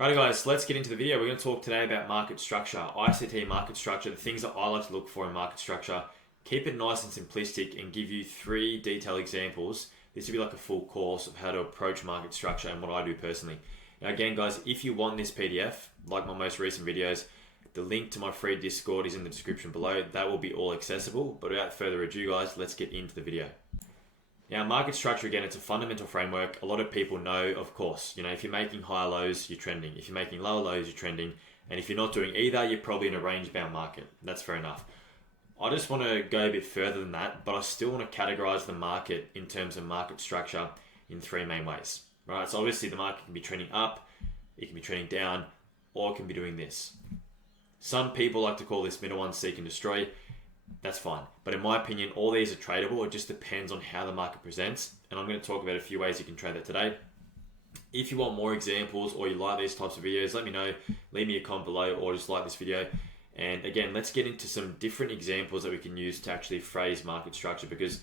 Right guys, let's get into the video. We're going to talk today about market structure, ICT market structure, the things that I like to look for in market structure. Keep it nice and simplistic and give you 3 detailed examples. This will be like a full course of how to approach market structure and what I do personally. Now again guys, if you want this PDF, like my most recent videos, the link to my free Discord is in the description below. That will be all accessible. But without further ado guys, let's get into the video. Now, market structure, again, it's a fundamental framework. A lot of people know, of course, if you're making higher lows, you're trending. If you're making lower lows, you're trending. And if you're not doing either, you're probably in a range-bound market. That's fair enough. I just want to go a bit further than that, but I still want to categorize the market in terms of market structure in 3 main ways. Right? So obviously the market can be trending up, it can be trending down, or it can be doing this. Some people like to call this middle one seek and destroy. That's fine. But in my opinion, all these are tradable. It just depends on how the market presents. And I'm going to talk about a few ways you can trade that today. If you want more examples or you like these types of videos, let me know. Leave me a comment below or just like this video. And again, let's get into some different examples that we can use to actually phrase market structure, because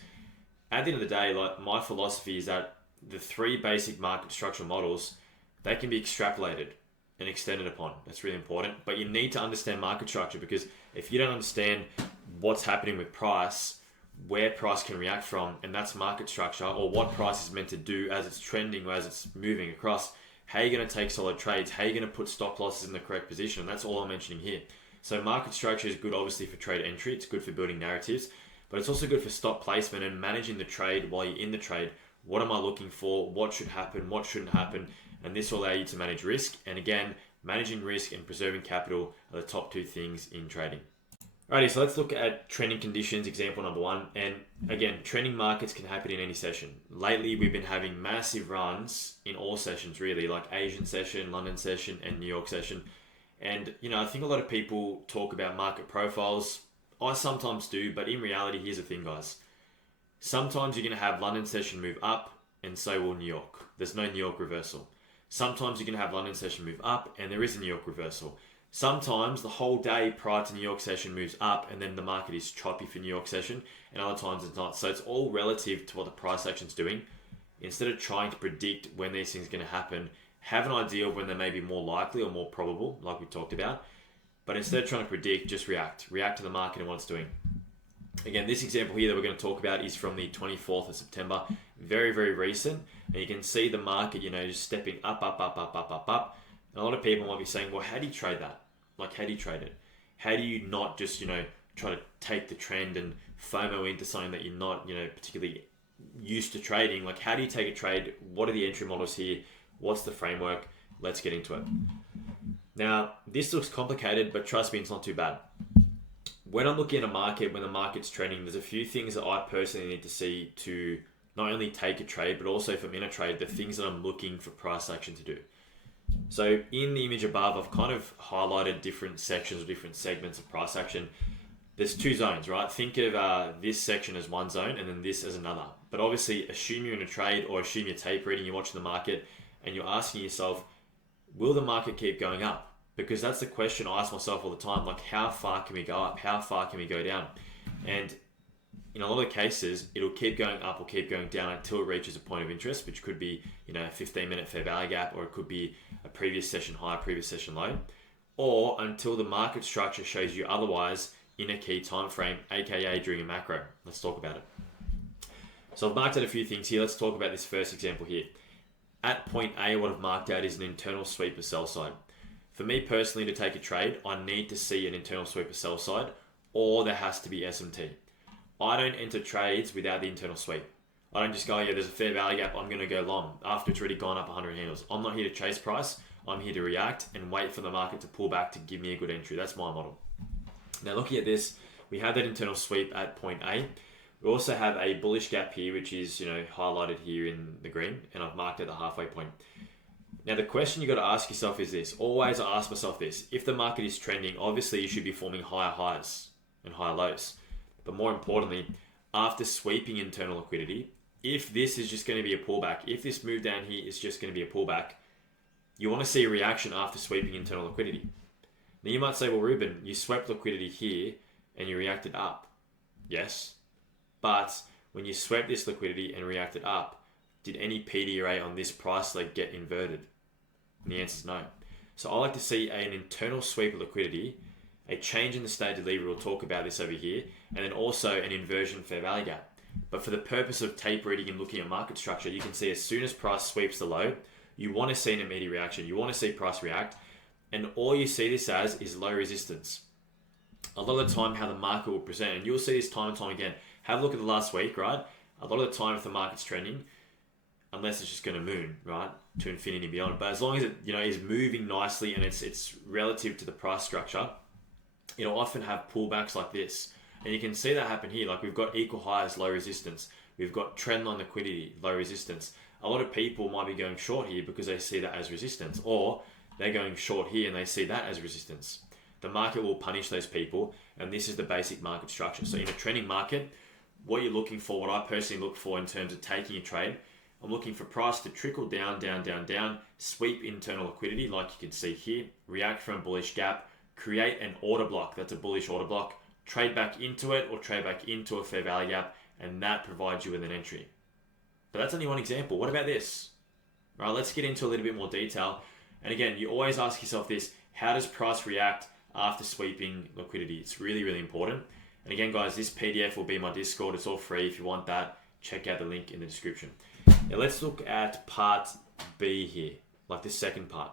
at the end of the day, like, my philosophy is that the 3 basic market structure models, they can be extrapolated and extended upon. That's really important. But you need to understand market structure, because if you don't understand what's happening with price, where price can react from, and that's market structure, or what price is meant to do as it's trending or as it's moving across, how you're going to take solid trades, how you're going to put stop losses in the correct position. And that's all I'm mentioning here. So market structure is good obviously for trade entry, it's good for building narratives, but it's also good for stop placement and managing the trade while you're in the trade. What am I looking for? What should happen? What shouldn't happen? And this will allow you to manage risk. And again, managing risk and preserving capital are the top 2 things in trading. Alrighty, so let's look at trending conditions, example number 1. And again, trending markets can happen in any session. Lately, we've been having massive runs in all sessions, really, like Asian session, London session, and New York session. And, I think a lot of people talk about market profiles. I sometimes do, but in reality, here's the thing, guys. Sometimes you're going to have London session move up, and so will New York. There's no New York reversal. Sometimes you're going to have London session move up, and there is a New York reversal. Sometimes the whole day prior to New York session moves up and then the market is choppy for New York session, and other times it's not. So it's all relative to what the price action's doing. Instead of trying to predict when these things are going to happen, have an idea of when they may be more likely or more probable, like we talked about. But instead of trying to predict, just react. React to the market and what it's doing. Again, this example here that we're going to talk about is from the 24th of September. Very, very recent. And you can see the market, just stepping up. And a lot of people might be saying, well, how do you trade that? Like, how do you trade it? How do you not just, try to take the trend and FOMO into something that you're not, particularly used to trading? Like, how do you take a trade? What are the entry models here? What's the framework? Let's get into it. Now, this looks complicated, but trust me, it's not too bad. When I'm looking at a market, when the market's trending, there's a few things that I personally need to see to not only take a trade, but also if I'm in a trade, the things that I'm looking for price action to do. So in the image above, I've kind of highlighted different sections or different segments of price action. There's 2 zones, right? Think of this section as one zone and then this as another. But obviously, assume you're in a trade or assume you're tape reading, you're watching the market, and you're asking yourself, will the market keep going up? Because that's the question I ask myself all the time. Like, how far can we go up? How far can we go down? And in a lot of cases, it'll keep going up or keep going down until it reaches a point of interest, which could be, a 15-minute fair value gap, or it could be a previous session high, previous session low, or until the market structure shows you otherwise in a key time frame, aka during a macro. Let's talk about it. So I've marked out a few things here. Let's talk about this first example here. At point A, what I've marked out is an internal sweeper sell side. For me personally, to take a trade, I need to see an internal sweeper sell side, or there has to be SMT. I don't enter trades without the internal sweep. I don't just go, yeah, there's a fair value gap, I'm going to go long after it's already gone up 100 handles. I'm not here to chase price. I'm here to react and wait for the market to pull back to give me a good entry. That's my model. Now, looking at this, we have that internal sweep at point A. We also have a bullish gap here, which is, highlighted here in the green, and I've marked at the halfway point. Now, the question you got to ask yourself is this. Always I ask myself this. If the market is trending, obviously you should be forming higher highs and higher lows. But more importantly, after sweeping internal liquidity, if this is just going to be a pullback, if this move down here is just going to be a pullback, you want to see a reaction after sweeping internal liquidity. Now you might say, well, Ruben, you swept liquidity here and you reacted up. Yes, but when you swept this liquidity and reacted up, did any PDRA on this price leg get inverted? And the answer is no. So I like to see an internal sweep of liquidity, a change in the state of delivery, we'll talk about this over here, and then also an inversion fair value gap. But for the purpose of tape reading and looking at market structure, you can see as soon as price sweeps the low, you want to see an immediate reaction. You want to see price react, and all you see this as is low resistance. A lot of the time how the market will present, and you'll see this time and time again. Have a look at the last week, right? A lot of the time if the market's trending, unless it's just going to moon, right, to infinity and beyond. But as long as it, is moving nicely and it's relative to the price structure, it'll often have pullbacks like this. And you can see that happen here. Like we've got equal highs, low resistance. We've got trendline liquidity, low resistance. A lot of people might be going short here because they see that as resistance, or they're going short here and they see that as resistance. The market will punish those people, and this is the basic market structure. So in a trending market, what you're looking for, what I personally look for in terms of taking a trade, I'm looking for price to trickle down, down, down, down, sweep internal liquidity like you can see here, react from a bullish gap, create an order block, that's a bullish order block, trade back into it or trade back into a fair value gap, and that provides you with an entry. But that's only one example. What about this? Right, let's get into a little bit more detail. And again, you always ask yourself this, how does price react after sweeping liquidity? It's really, really important. And again, guys, this PDF will be my Discord. It's all free. If you want that, check out the link in the description. Now let's look at part B here, like this second part.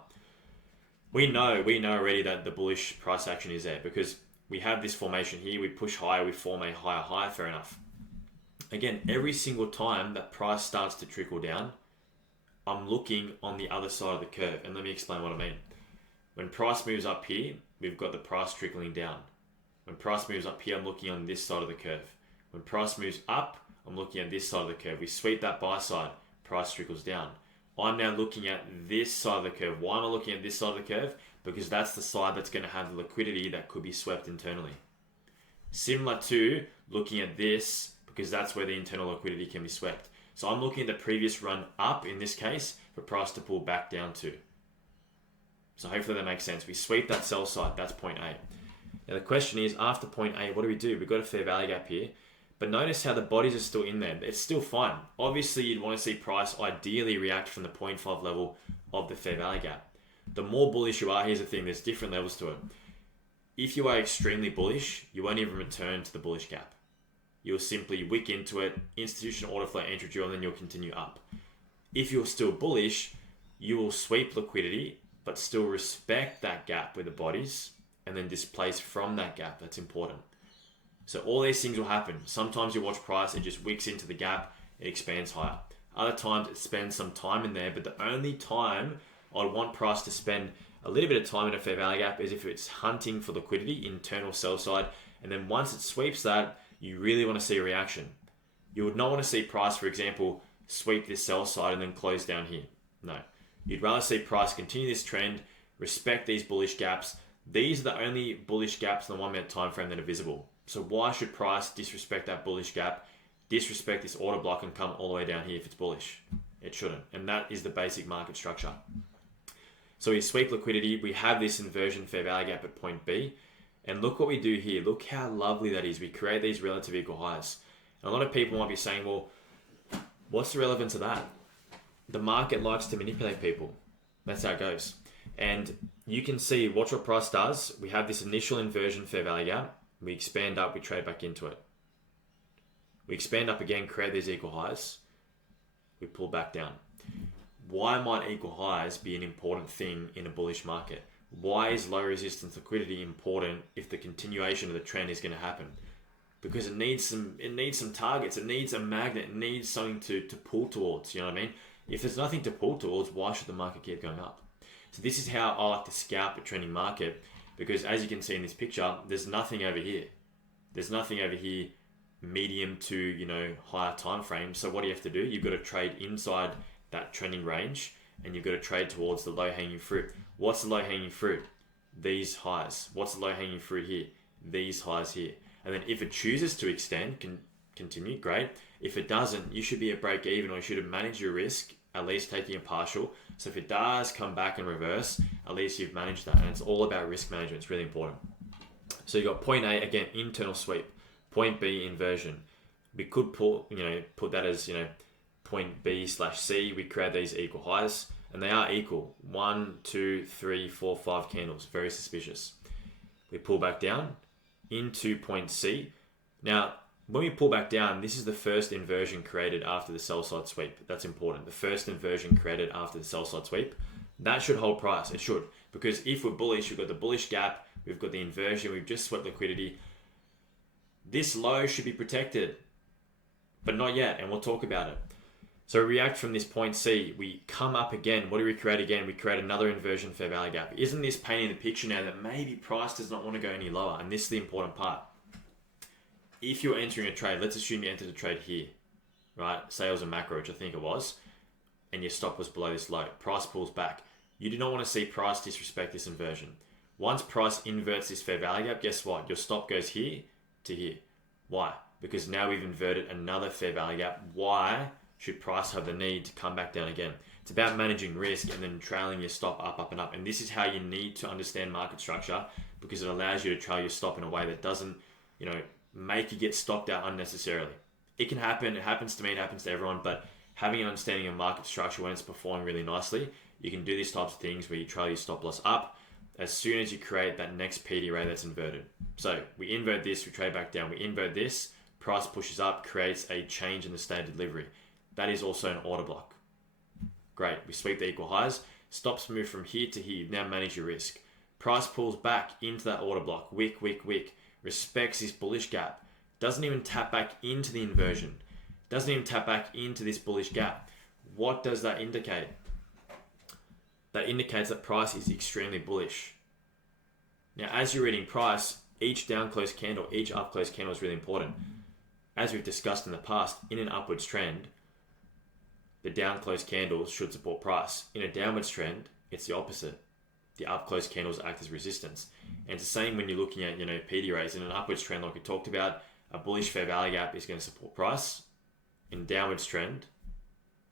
We know already that the bullish price action is there because we have this formation here. We push higher, we form a higher high, fair enough. Again, every single time that price starts to trickle down, I'm looking on the other side of the curve. And let me explain what I mean. When price moves up here, we've got the price trickling down. When price moves up here, I'm looking on this side of the curve. When price moves up, I'm looking at this side of the curve. We sweep that buy side, price trickles down. I'm now looking at this side of the curve. Why am I looking at this side of the curve? Because that's the side that's going to have the liquidity that could be swept internally. Similar to looking at this, because that's where the internal liquidity can be swept. So I'm looking at the previous run up, in this case, for price to pull back down to. So hopefully that makes sense. We sweep that sell side, that's point A. Now the question is, after point A, what do we do? We've got a fair value gap here. But notice how the bodies are still in there. It's still fine. Obviously, you'd want to see price ideally react from the 0.5 level of the fair value gap. The more bullish you are, here's the thing, there's different levels to it. If you are extremely bullish, you won't even return to the bullish gap. You'll simply wick into it, institutional order flow entry drill, and then you'll continue up. If you're still bullish, you will sweep liquidity, but still respect that gap with the bodies, and then displace from that gap. That's important. So all these things will happen. Sometimes you watch price, it just wicks into the gap, it expands higher. Other times it spends some time in there, but the only time I'd want price to spend a little bit of time in a fair value gap is if it's hunting for liquidity, internal sell side, and then once it sweeps that, you really want to see a reaction. You would not want to see price, for example, sweep this sell side and then close down here. No. You'd rather see price continue this trend, respect these bullish gaps. These are the only bullish gaps in the 1 minute time frame that are visible. So why should price disrespect that bullish gap, disrespect this order block and come all the way down here if it's bullish? It shouldn't. And that is the basic market structure. So we sweep liquidity. We have this inversion fair value gap at point B. And look what we do here. Look how lovely that is. We create these relative equal highs. And a lot of people might be saying, well, what's the relevance of that? The market likes to manipulate people. That's how it goes. And you can see, watch what price does. We have this initial inversion fair value gap. We expand up, we trade back into it. We expand up again, create these equal highs. We pull back down. Why might equal highs be an important thing in a bullish market? Why is low resistance liquidity important if the continuation of the trend is going to happen? Because it needs some targets. It needs a magnet. It needs something to pull towards. You know what I mean? If there's nothing to pull towards, why should the market keep going up? So this is how I like to scalp a trending market, because as you can see in this picture, there's nothing over here. There's nothing over here medium to, higher time frame. So what do you have to do? You've got to trade inside that trending range, and you've got to trade towards the low-hanging fruit. What's the low-hanging fruit? These highs. What's the low-hanging fruit here? These highs here. And then if it chooses to extend, continue, great. If it doesn't, you should be at break even, or you should have managed your risk, at least taking a partial. So if it does come back and reverse, at least you've managed that. And it's all about risk management. It's really important. So you got point A, again, internal sweep. Point B, inversion. We could put that as, point B/C. We create these equal highs. and they are equal. 1, 2, 3, 4, 5 candles. Very suspicious. We pull back down into point C. Now, when we pull back down, this is the first inversion created after the sell side sweep. That's important. The first inversion created after the sell side sweep. That should hold price. It should. Because if we're bullish, we've got the bullish gap, we've got the inversion, we've just swept liquidity. This low should be protected, but not yet, and we'll talk about it. So we react from this point C, we come up again. What do we create again? We create another inversion fair value gap. Isn't this painting the picture now that maybe price does not want to go any lower? And this is the important part. If you're entering a trade, let's assume you entered a trade here, right? Say it was a macro, which I think it was, and your stop was below this low. Price pulls back. You do not want to see price disrespect this inversion. Once price inverts this fair value gap, guess what? Your stop goes here to here. Why? Because now we've inverted another fair value gap. Why should price have the need to come back down again? It's about managing risk and then trailing your stop up, up, and up. And this is how you need to understand market structure, because it allows you to trail your stop in a way that doesn't, make you get stopped out unnecessarily. It can happen. It happens to me. It happens to everyone. But having an understanding of market structure when it's performing really nicely, you can do these types of things where you trail your stop loss up as soon as you create that next PD ray that's inverted. So we invert this, we trade back down. We invert this, price pushes up, creates a change in the state of delivery. That is also an order block. Great. We sweep the equal highs. Stops move from here to here. You've now managed your risk. Price pulls back into that order block. Wick, wick, wick. Respects this bullish gap. Doesn't even tap back into the inversion. Doesn't even tap back into this bullish gap. What does that indicate? That indicates that price is extremely bullish. Now, as you're reading price, each down close candle, each up close candle is really important. As we've discussed in the past, in an upwards trend, the down close candles should support price. In a downwards trend, it's the opposite. The up close candles act as resistance. And it's the same when you're looking at, PD rays. In an upwards trend, like we talked about, a bullish fair value gap is going to support price. In a downwards trend,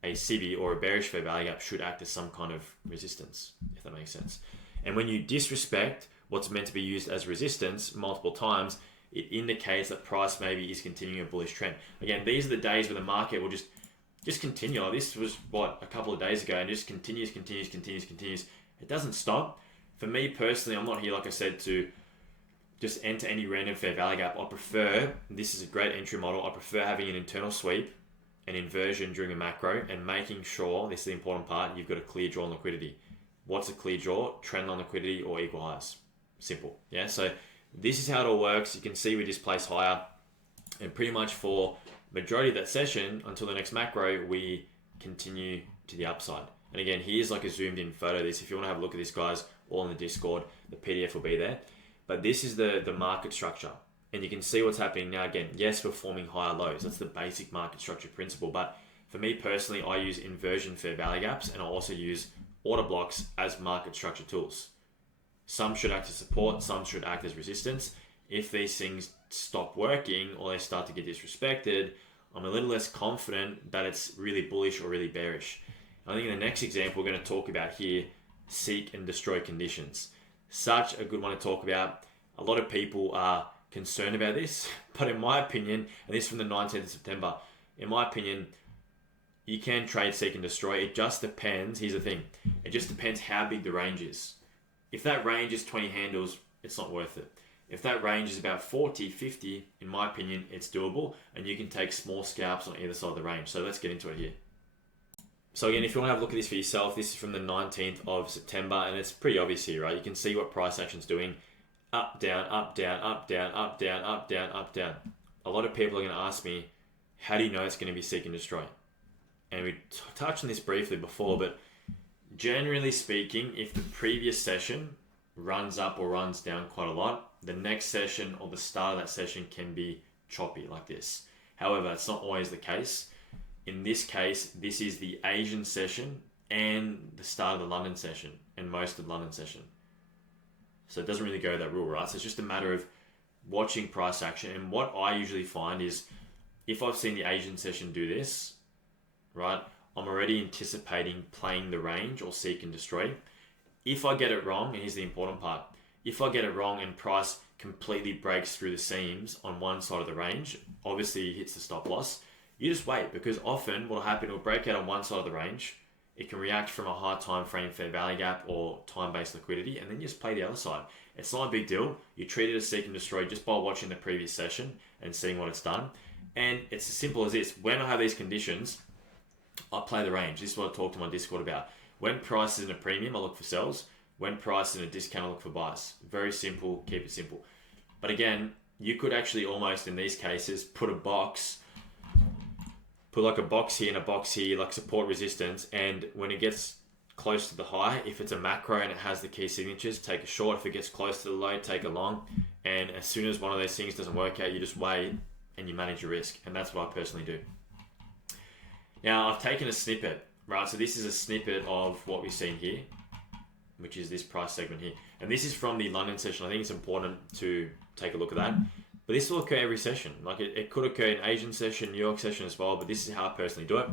a CB or a bearish fair value gap should act as some kind of resistance, if that makes sense. And when you disrespect what's meant to be used as resistance multiple times, it indicates that price maybe is continuing a bullish trend. Again, these are the days where the market will just continue. Like this was a couple of days ago, and just continues. It doesn't stop. For me personally, I'm not here, like I said, to just enter any random fair value gap. I prefer, this is a great entry model, I prefer having an internal sweep, an inversion during a macro, and making sure, this is the important part, you've got a clear draw on liquidity. What's a clear draw? Trend line liquidity or equal highs. Simple. Yeah, so this is how it all works. You can see we just place higher, and pretty much for majority of that session until the next macro, we continue to the upside. And again, here's like a zoomed in photo of this. If you want to have a look at this, guys, all in the Discord, the PDF will be there. But this is the market structure. And you can see what's happening now. Again, yes, we're forming higher lows. That's the basic market structure principle. But for me personally, I use inversion fair value gaps, and I also use order blocks as market structure tools. Some should act as support, some should act as resistance. If these things stop working or they start to get disrespected, I'm a little less confident that it's really bullish or really bearish. I think in the next example we're going to talk about here, seek and destroy conditions. Such a good one to talk about. A lot of people are concerned about this, but in my opinion, and this is from the 19th of September, in my opinion, you can trade seek and destroy. It just depends. Here's the thing. It just depends how big the range is. If that range is 20 handles, it's not worth it. If that range is about 40, 50, in my opinion, it's doable, and you can take small scalps on either side of the range. So let's get into it here. So again, if you want to have a look at this for yourself, this is from the 19th of September, and it's pretty obvious here, right? You can see what price action's doing. Up, down, up, down, up, down, up, down, up, down, up, down. A lot of people are going to ask me, how do you know it's going to be seek and destroy? And we touched on this briefly before, but generally speaking, if the previous session runs up or runs down quite a lot, the next session or the start of that session can be choppy like this. However, it's not always the case. In this case, this is the Asian session and the start of the London session and most of the London session. So it doesn't really go that rule, right? So it's just a matter of watching price action. And what I usually find is if I've seen the Asian session do this, right, I'm already anticipating playing the range or seek and destroy. If I get it wrong, and here's the important part, if I get it wrong and price completely breaks through the seams on one side of the range, obviously it hits the stop loss, you just wait, because often what will happen, it will break out on one side of the range, it can react from a high time frame fair value gap or time-based liquidity, and then you just play the other side. It's not a big deal. You treat it as seek and destroy just by watching the previous session and seeing what it's done. And it's as simple as this. When I have these conditions, I play the range. This is what I talked to my Discord about. When price is in a premium, I look for sells. When price is in a discount, I look for buys. Very simple. Keep it simple. But again, you could actually almost, in these cases, put like a box here and a box here, like support resistance. And when it gets close to the high, if it's a macro and it has the key signatures, take a short. If it gets close to the low, take a long. And as soon as one of those things doesn't work out, you just wait and you manage your risk. And that's what I personally do. Now, I've taken a snippet, right? So this is a snippet of what we've seen here, which is this price segment here. And this is from the London session. I think it's important to take a look at that. But this will occur every session. Like it could occur in Asian session, New York session as well, but this is how I personally do it.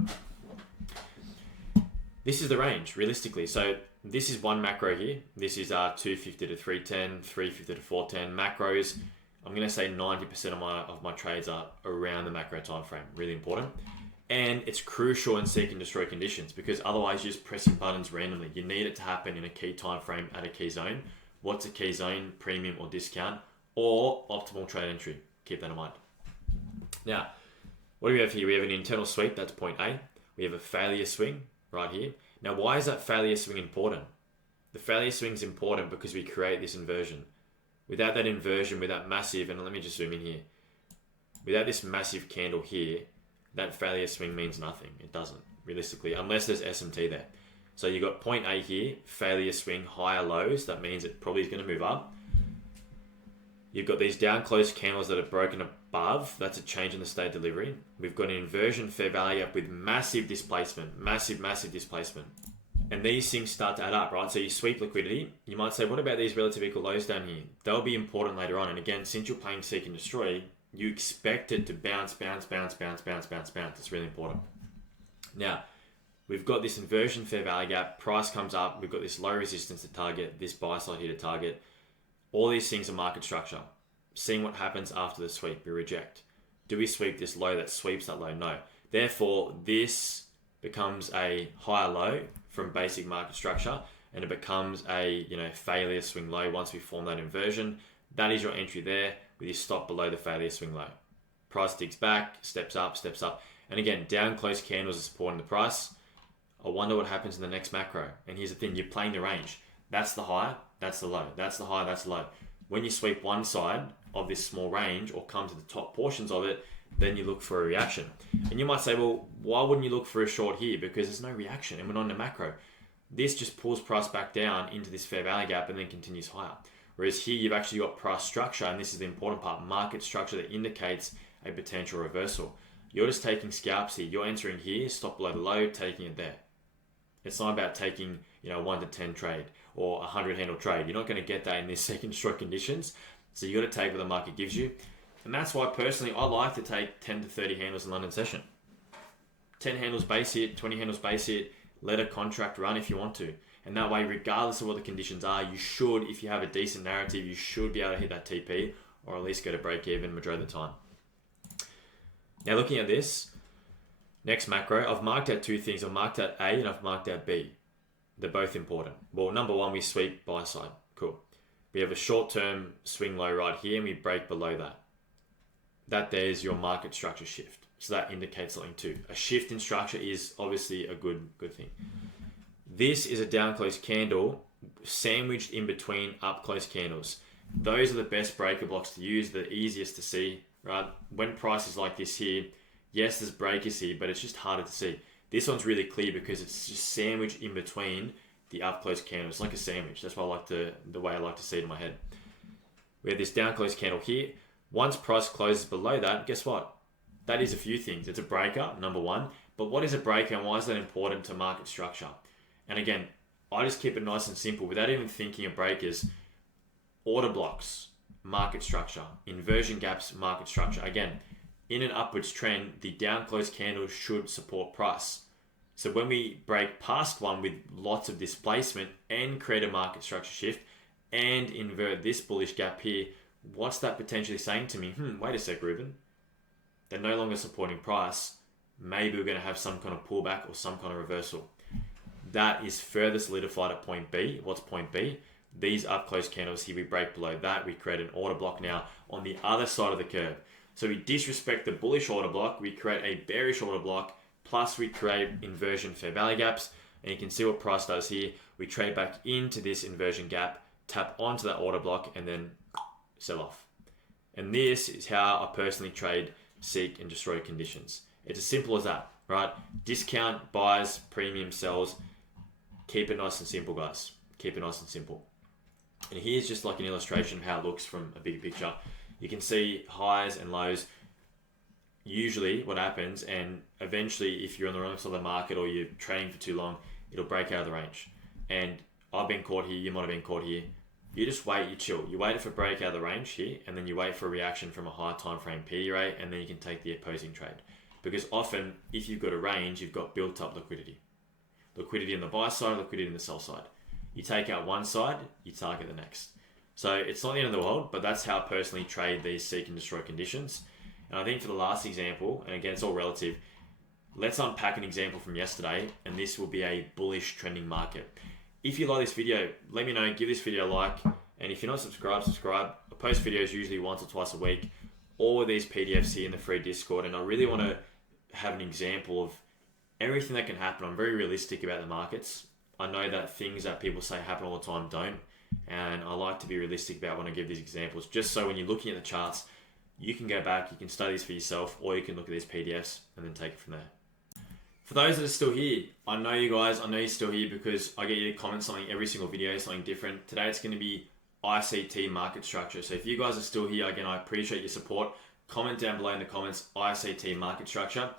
This is the range, realistically. So this is one macro here. This is 250 to 310, 350 to 410 macros. I'm going to say 90% of my trades are around the macro time frame. Really important. And it's crucial in seek and destroy conditions, because otherwise you're just pressing buttons randomly. You need it to happen in a key time frame at a key zone. What's a key zone? Premium or discount or optimal trade entry. Keep that in mind. Now, what do we have here? We have an internal sweep. That's point A. We have a failure swing right here. Now, why is that failure swing important? The failure swing is important because we create this inversion. Without that inversion, with that massive, and let me just zoom in here. Without this massive candle here, that failure swing means nothing. It doesn't, realistically, unless there's SMT there. So you got point A here, failure swing, higher lows. That means it probably is going to move up. You've got these down close candles that are broken above. That's a change in the state delivery. We've got an inversion fair value up with massive displacement, massive displacement. And these things start to add up, right? So you sweep liquidity. You might say, what about these relative equal lows down here? They'll be important later on. And again, since you're playing seek and destroy, you expect it to bounce. It's really important. Now, we've got this inversion fair value gap. Price comes up. We've got this low resistance to target, this buy side here to target. All these things are market structure. Seeing what happens after the sweep, we reject. Do we sweep this low that sweeps that low? No. Therefore, this becomes a higher low from basic market structure, and it becomes a failure swing low once we form that inversion. That is your entry there with your stop below the failure swing low. Price digs back, steps up. And again, down close candles are supporting the price. I wonder what happens in the next macro. And here's the thing, you're playing the range. That's the high, that's the low. That's the high, that's the low. When you sweep one side of this small range or come to the top portions of it, then you look for a reaction. And you might say, well, why wouldn't you look for a short here? Because there's no reaction and we're not in a macro. This just pulls price back down into this fair value gap and then continues higher. Whereas here you've actually got price structure, and this is the important part, market structure that indicates a potential reversal. You're just taking scalps here. You're entering here, stop below the low, taking it there. It's not about taking 1 to 10 trade or a 100 handle trade. You're not going to get that in these seek and destroy conditions. So you got to take what the market gives you. And that's why personally I like to take 10 to 30 handles in London session. 10 handles base hit, 20 handles base hit, let a contract run if you want to. And that way, regardless of what the conditions are, you should, if you have a decent narrative, you should be able to hit that TP or at least go to break even majority of the time. Now looking at this, next macro, I've marked out two things. I've marked out A and I've marked out B. They're both important. Well, number one, we sweep buy side. Cool. We have a short-term swing low right here and we break below that. That there's your market structure shift. So that indicates something too. A shift in structure is obviously a good thing. This is a down close candle sandwiched in between up close candles. Those are the best breaker blocks to use, the easiest to see, right? When price is like this here, yes, there's breakers here, but it's just harder to see. This one's really clear because it's just sandwiched in between the up close candles. It's like a sandwich. That's why the way I like to see it in my head. We have this down close candle here. Once price closes below that, guess what? That is a few things. It's a breaker, number one. But what is a breaker and why is that important to market structure? And again, I just keep it nice and simple without even thinking of breakers. Order blocks, market structure. Inversion gaps, market structure. Again, in an upwards trend, the down close candles should support price. So when we break past one with lots of displacement and create a market structure shift and invert this bullish gap here, what's that potentially saying to me? Wait a sec, Ruben. They're no longer supporting price. Maybe we're going to have some kind of pullback or some kind of reversal. that is further solidified at point B. What's point B? These up close candles here, we break below that, we create an order block now on the other side of the curve. So we disrespect the bullish order block, we create a bearish order block, plus we create inversion fair value gaps, and you can see what price does here. We trade back into this inversion gap, tap onto that order block, and then sell off. And this is how I personally trade seek and destroy conditions. It's as simple as that, right? Discount, buys, premium sells. Keep it nice and simple, guys. Keep it nice and simple. And here's just like an illustration of how it looks from a bigger picture. You can see highs and lows. Usually what happens, and eventually if you're on the wrong side of the market or you're trading for too long, it'll break out of the range. And I've been caught here, you might have been caught here. You just wait, you chill. You wait for a break out of the range here, and then you wait for a reaction from a high time frame PE rate, and then you can take the opposing trade. Because often, if you've got a range, you've got built up liquidity. Liquidity on the buy side, liquidity on the sell side. You take out one side, you target the next. So it's not the end of the world, but that's how I personally trade these seek and destroy conditions. And I think for the last example, and again, it's all relative, let's unpack an example from yesterday, and this will be a bullish trending market. If you like this video, let me know, give this video a like, and if you're not subscribed, subscribe. I post videos usually once or twice a week, all of these PDFs here in the free Discord, and I really want to have an example of everything that can happen. I'm very realistic about the markets. I know that things that people say happen all the time don't, and I like to be realistic about when I give these examples, just so when you're looking at the charts, you can go back, you can study this for yourself, or you can look at these PDFs and then take it from there. For those that are still here, I know you guys, I know you're still here because I get you to comment something every single video, something different. Today it's going to be ICT Market Structure. So if you guys are still here, again, I appreciate your support. Comment down below in the comments, ICT Market Structure.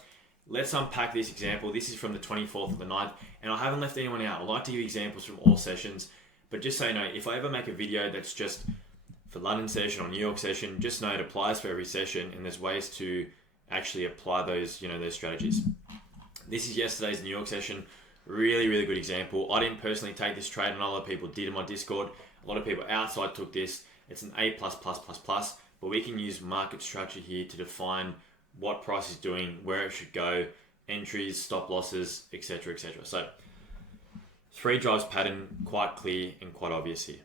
Let's unpack this example. This is from the 24th of the 9th, and I haven't left anyone out. I like to give examples from all sessions, but just so you know, if I ever make a video that's just for London session or New York session, just know it applies for every session, and there's ways to actually apply those, those strategies. This is yesterday's New York session. Really, really good example. I didn't personally take this trade, and a lot of people did in my Discord. A lot of people outside took this. It's an A++++, but we can use market structure here to define what price is doing, where it should go, entries, stop losses, etc., etc. So, three drives pattern, quite clear and quite obvious here.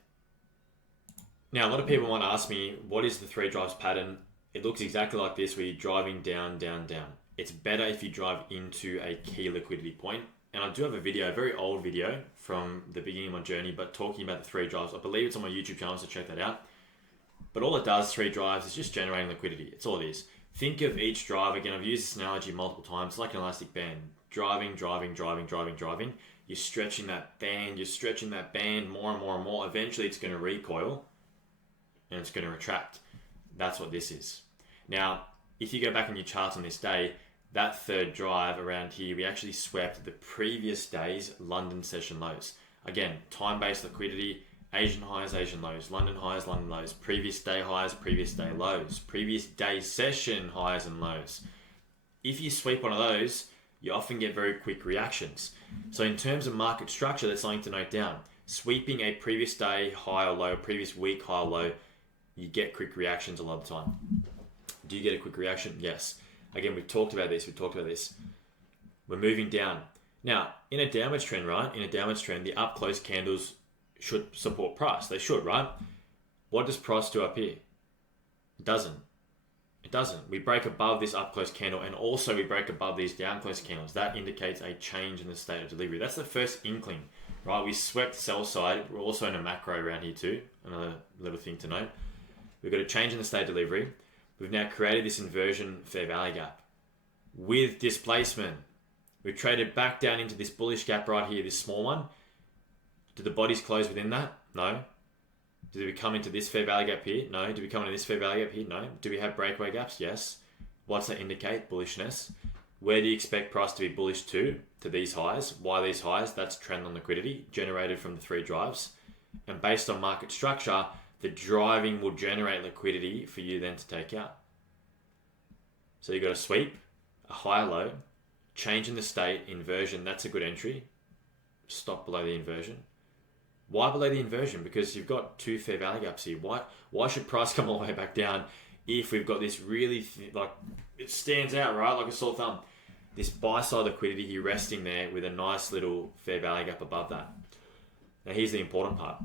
Now, a lot of people might ask me, what is the three drives pattern? It looks exactly like this, where you're driving down, down, down. It's better if you drive into a key liquidity point. And I do have a video, a very old video from the beginning of my journey, but talking about the three drives. I believe it's on my YouTube channel, so check that out. But all it does, three drives, is just generating liquidity. It's all it is. Think of each drive, again, I've used this analogy multiple times, it's like an elastic band. Driving, driving, driving, driving, driving. You're stretching that band more and more and more. Eventually it's going to recoil and it's going to retract. That's what this is. Now, if you go back on your charts on this day, that third drive around here, we actually swept the previous day's London session lows. Again, time-based liquidity, Asian highs, Asian lows, London highs, London lows, previous day highs, previous day lows, previous day session highs and lows. If you sweep one of those, you often get very quick reactions. So in terms of market structure, that's something to note down. Sweeping a previous day high or low, previous week high or low, you get quick reactions a lot of the time. Do you get a quick reaction? Yes. Again, we've talked about this. We're moving down. Now, in a downwards trend, right? In a downwards trend, the up close candles should support price. They should, right? What does price do up here? It doesn't. It doesn't. We break above this up close candle, and also we break above these down close candles. That indicates a change in the state of delivery. That's the first inkling, right? We swept sell side. We're also in a macro around here too. Another little thing to note. We've got a change in the state of delivery. We've now created this inversion fair value gap with displacement. We've traded back down into this bullish gap right here, this small one. Do the bodies close within that? No. Did we come into this fair value gap here? No. Did we come into this fair value gap here? No. Do we have breakaway gaps? Yes. What's that indicate? Bullishness. Where do you expect price to be bullish to? To these highs. Why these highs? That's trend on liquidity generated from the three drives. And based on market structure, the driving will generate liquidity for you then to take out. So you've got a sweep, a high low, change in the state, inversion, that's a good entry. Stop below the inversion. Why below the inversion? Because you've got two fair value gaps here. Why should price come all the way back down if we've got this really, it stands out, right? Like a sore thumb. This buy side liquidity here resting there with a nice little fair value gap above that. Now here's the important part.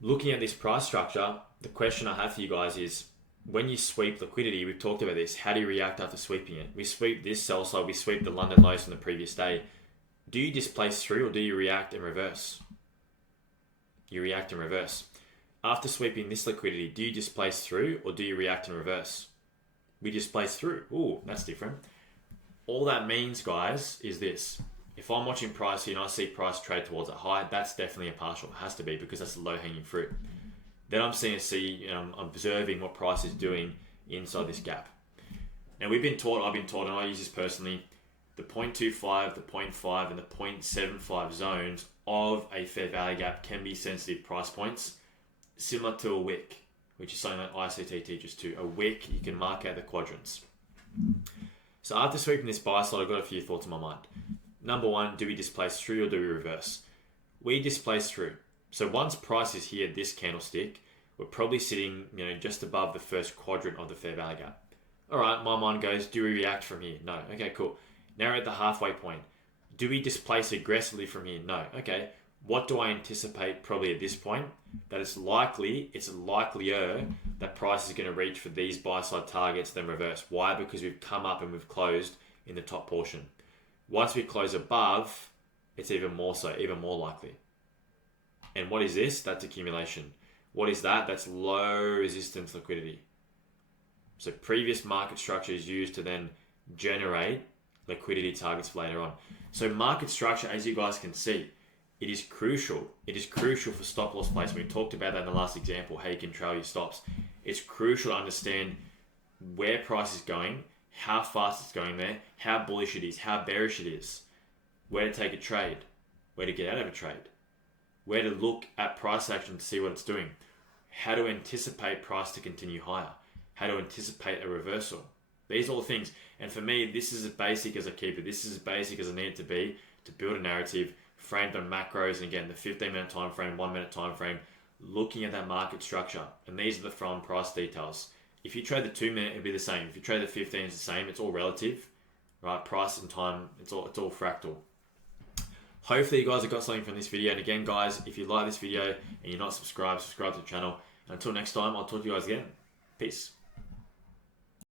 Looking at this price structure, the question I have for you guys is, when you sweep liquidity, we've talked about this, how do you react after sweeping it? We sweep this sell side, we sweep the London lows from the previous day. Do you displace through or do you react and reverse? You react and reverse. After sweeping this liquidity, do you displace through or do you react and reverse? We displace through. Ooh, that's different. All that means, guys, is this. If I'm watching price here and I see price trade towards a high, that's definitely a partial. It has to be, because that's the low-hanging fruit. Then I'm I'm observing what price is doing inside this gap. Now I've been taught, and I use this personally, the 0.25, the 0.5, and the 0.75 zones of a fair value gap can be sensitive price points, similar to a wick, which is something that ICT teaches too. A wick, you can mark out the quadrants. So after sweeping this buy side, I've got a few thoughts in my mind. Number one, do we displace through or do we reverse? We displace through. So once price is here, this candlestick, we're probably sitting, just above the first quadrant of the fair value gap. All right, my mind goes, do we react from here? No. Okay, cool. Now we're at the halfway point. Do we displace aggressively from here? No. Okay. What do I anticipate probably at this point? That it's likelier that price is going to reach for these buy side targets then reverse. Why? Because we've come up and we've closed in the top portion. Once we close above, it's even more likely. And what is this? That's accumulation. What is that? That's low resistance liquidity. So previous market structure is used to then generate liquidity targets for later on. So market structure, as you guys can see, it is crucial. It is crucial for stop loss placement. We talked about that in the last example, how you control your stops. It's crucial to understand where price is going, how fast it's going there, how bullish it is, how bearish it is, where to take a trade, where to get out of a trade, where to look at price action to see what it's doing, how to anticipate price to continue higher, how to anticipate a reversal. These are all things. And for me, this is as basic as I keep it. This is as basic as I need it to be to build a narrative framed on macros. And again, the 15-minute time frame, 1-minute time frame, looking at that market structure. And these are the from price details. If you trade the 2-minute, it'll be the same. If you trade the 15, it's the same. It's all relative, right? Price and time, it's all fractal. Hopefully you guys have got something from this video. And again, guys, if you like this video and you're not subscribed, subscribe to the channel. And until next time, I'll talk to you guys again. Peace.